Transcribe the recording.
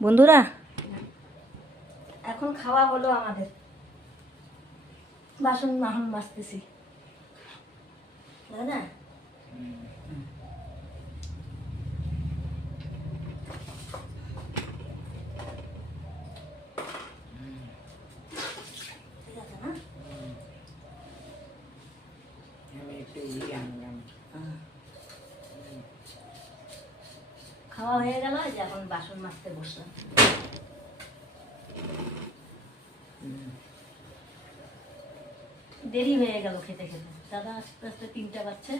বন্ধুরা এখন খাওয়া হলো আমাদের, বাসন এখন মাজতেছি, তাই না? ঠিক আছে না? খাওয়া হয়ে গেল, যে এখন বাসন মাজতে বসলাম। দেরি হয়ে গেল খেতে খেতে, দাদা আস্তে আস্তে 3টা বাজছে।